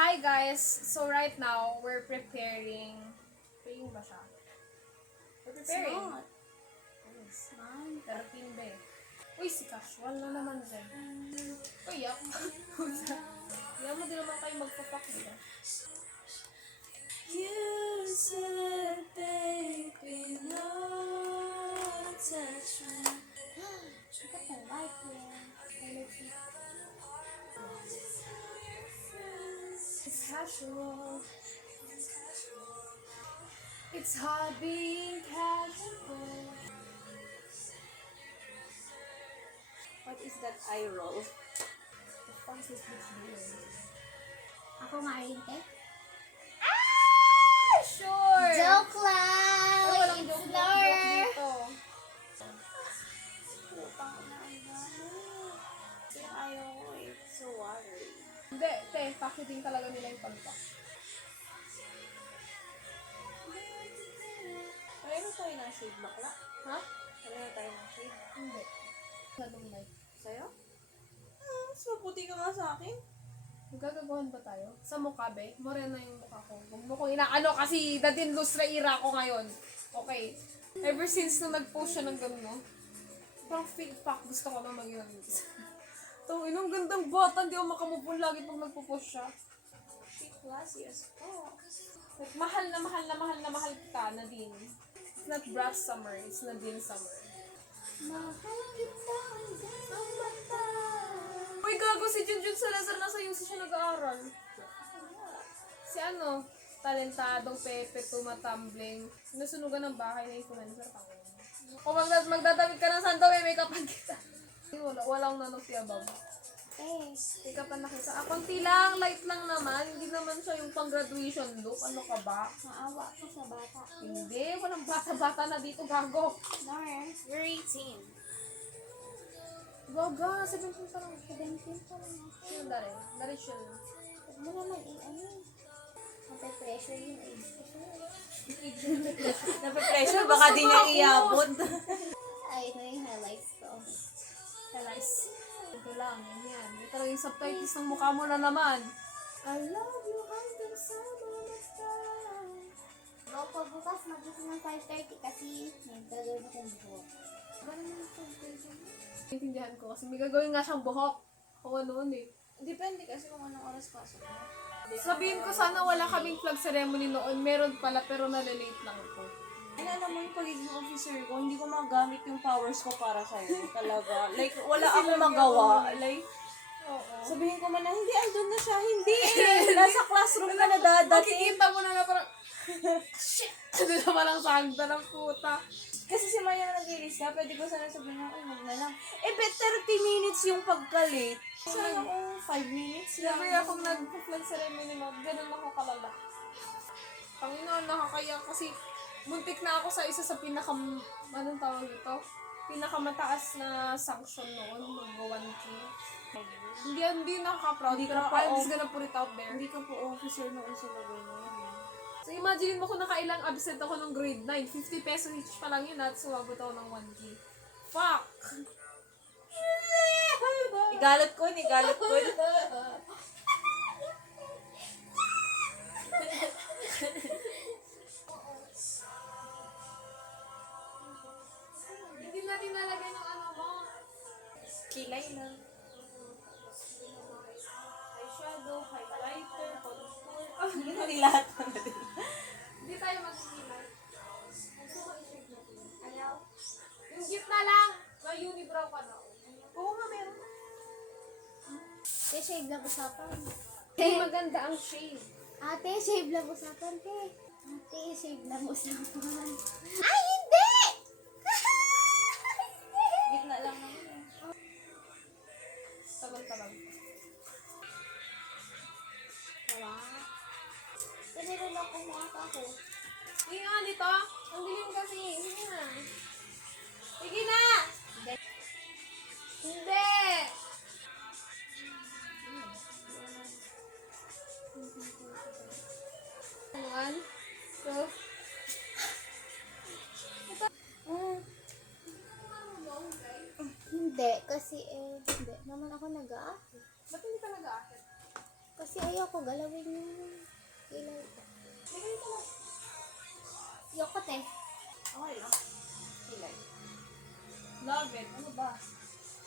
Hi guys! So right now, we're preparing... Preparing ba siya? We're preparing. It's not. Yes. Pero timbe. Uy, si casual na naman dyan. Uy, yak. Yan mo din naman kayo magpapak, diba? You said, baby, no attachment. Look at the light here. It's casual. It's hard being casual. What is that eye roll? The fuck is this bitch doing? Ako ngayon, eh? Ah! Sure! Joke lang! Ay, walang It's joke Nor! dito. Putang na ang gano'n. Kaya ayaw ko eh. So worried. Hindi, te, packaging talaga nila yung pagpak. Pareho tayo ng shade bakla. Ha? Pareho tayo ng shade. Hindi. Anong light? Sa'yo? Mas maputi ka nga sa akin. Magagagawan ba tayo? Sa mukha, be? Morena yung mukha ko. Huwag mo kong inaano kasi datin lustra ira ko ngayon. Okay. Ever since nung nag-post siya ng gano'n, no? Parang feedback gusto ko na mag-yun. Ito, inong gandang bata, hindi ako makamupon lagi pag nagpo-post siya. She classy as fuck. Like, mahal na mahal na mahal na mahal ka, Nadine. It's not Brat Summer, it's Nadine Summer. Mahal kita hanggang mata. Uy, gago si Junjun Salazar, nasa UC siya nag-aaral. Si ano, talentadong Pepe, tumatumbling, sinusunugan ng bahay na influencer pa. Kung magdadamit ka ng santo, may make-upan kita. Walang nanong si Abab. Eh, Make-upan na kita. Konti lang, light lang naman. Hindi naman siya yung pang-graduation look. Ano ka ba? maawa ko sa bata. Hindi, walang bata-bata na dito, gago. Nor, you're 18. Gaga, 17 pa lang. 17 pa lang ako. Sino dari? Dari siya. Huwag mo naman ano. Mape-pressure yung age ko sa'yo. Nape-pressure, baka di na iabot. Ay, ito yung highlights ko. Guys, ito lang, yan. Ito lang yung subtitles ng mukha mo na naman. I love you hanggang sa mamata. Baka pa bukas magising ng 5:30 kasi may gagawin akong buhok. Intindihan ko kasi may gagawin nga siyang buhok. Kung ano eh. Depende kasi kung anong oras pasok mo. Sabihin ko sana wala kaming flag ceremony noon. Meron pala pero nalilate lang ako. Ano naman yung pagiging officer ko, hindi ko magamit yung powers ko para sa'yo. Talaga. Like, wala akong magawa. Like, Oo. sabihin ko man na, hindi, andun na siya. Hindi eh. Nasa classroom ka na dadating. Makikita mo na parang, shit! Ano naman ang sagda ng puta. Kasi si Maya na nag-release ka, pwede ko sana sabihin na, ay, wag na lang. Eh, bet 30 minutes yung pagkalit. Sana kung 5 minutes lang. Never akong nag-flag ceremony mo. Ganun ako kalala. Panginoon, nakakaya kasi muntik na ako sa isa sa anong tawag ito? Pinakamataas na sanction noon, mag-1K. Hindi nakaka-proud, Hindi pero ka pa I'm just gonna put it out there. Hindi ka po officer noon sa lagay na yun. So imagine mo kung nakailang absent ako ng grade 9, 50 pesos each pa lang yun at sumabot ako ng 1K. Fuck! Igalit ko yun. Hindi natin nalagay ng ano mo. Kilay lang. Eyeshadow, highlighter, contour. Hindi ko nilahat na din. Hindi tayo mag-highlight. Gusto ko i-shake natin. Ayaw. Yung gitna lang. May unibrow ka na. Oo nga, meron. Te, shave lang usapan. Hindi maganda ang shade. Ate, shave lang usapan, te. Ate, shave lang usapan. Ay, hindi! Gitna lang naman. Tagal-tagal. Wala. Pero lang kumuha ako. Sige nga dito. Ang dilim kasi. Sige na. Sige na! Hindi! One, two. Hindi, kasi hindi naman ako nag-a. Ba't hindi ka nag-aakit? Kasi ayoko galawin yung kilay ko. Lagay ko lang. Ayoko, te. Okay lang. Kilay. Love it. Ano ba?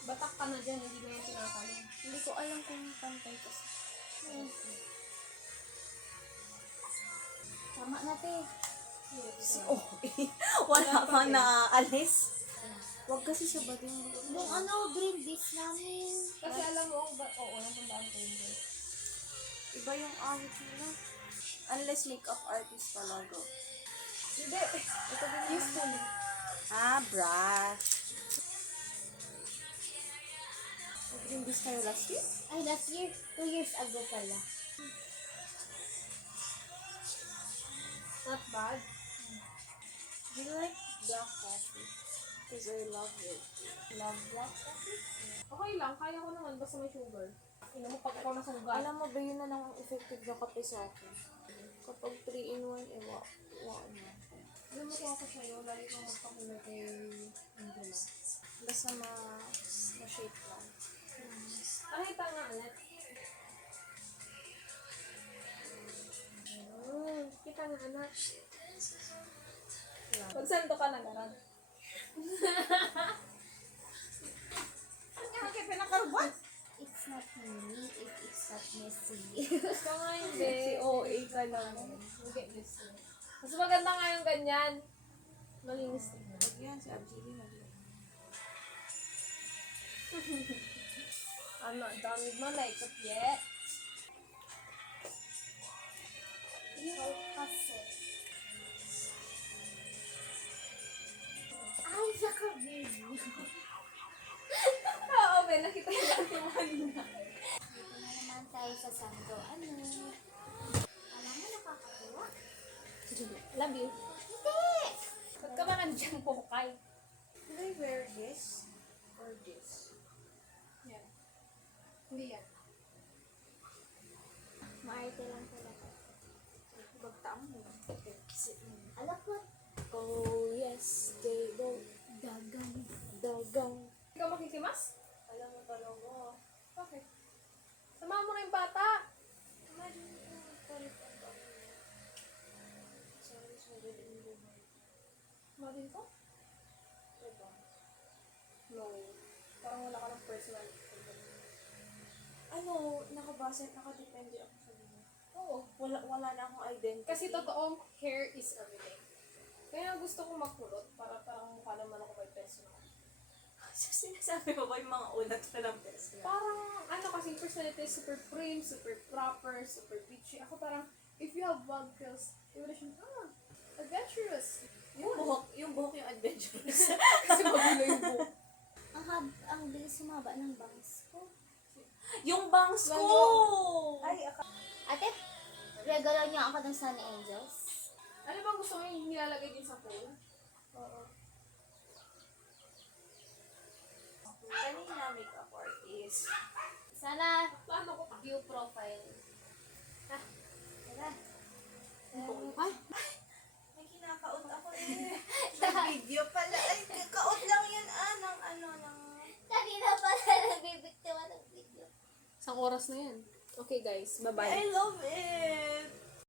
Batak ka na dyan, hindi na yan tinatanong. Hindi ko alam kung pantay kasi. Tama na, te. Si wala pa naaalis. Huwag kasi siya ba din? Yung ano, dream beats namin. Kasi alam mo, oo, natandaan ko yun. Iba yung ahit nila. Unless makeup artist talaga. Hindi. Ito din useful. Brush. Nag-imbis kayo last year? Ay, last year. 2 years ago pala. Not bad. Do you like black coffee? Because I love it. Love black coffee? Okay lang, kaya ko naman basta may sugar. Ino mo pag ikaw nasugat. Alam mo ba yun na lang ang effective na kape sa akin? Kapag 3-in-1, na. Alam mo ko ako sa'yo, lagi kang magpakulay kay Angela. Basta ma-shape lang. Nakita nga ulit. Kita nga anak. Magsanto ka na garan. Ano kaya pinakarubat? It's not me if it's not messy. Ito nga hindi. Si OA ka lang. Get this one. Mas maganda nga yung ganyan. Malinis tingnan. Yan, si Abjili na. I'm not done with my makeup yet. Kasi. Ay, naka-baby. Oo, Ben. Nakita yung natin kanina. Dito na naman tayo sa Santo. Ano? Alam mo, nakakatuwa. Love you. Hindi! Ba't ka ba nandiyan pukay? Did I wear this? Or this? Yan. Hindi yan. Maarte lang pala. Bagtaan mo. Alam ko, Oh, yes, they go. dagang. Dagang. Ikaw makikimas? Alam mo talaga. Okay. Samahan mo na yung bata. Marin ko? No. Parang wala ka ng personal. Ano, nakadepende ako sa inyo. Oo. Wala na akong identity. Kasi totoong hair is everything. Kaya gusto kong magkulot para parang mukha naman ako may personal. So, sinasabi mo ba yung mga ulat na lang best? Parang ano kasi personality is super prim, super proper, super bitchy. Ako parang if you have wild feels, you would assume, adventurous. Yung buhok yung adventurous. Kasi magulo yung buhok. Ang bilis sumaba ng bangs ko. Yung bangs ko! Ay, Ate, regalo niya ako ng Sunny Angels. Ano bang gusto mo yung nilalagay din sa phone? oo. Kanina makeup artist. Sana Paano ko pa? view profile. Tara. Ay, May kinakaot ako eh. Video pala. Ay, kaot lang yan ng Kanina pala nagbibigtima ng video. isang oras na yan. Okay guys, bye-bye. I love it!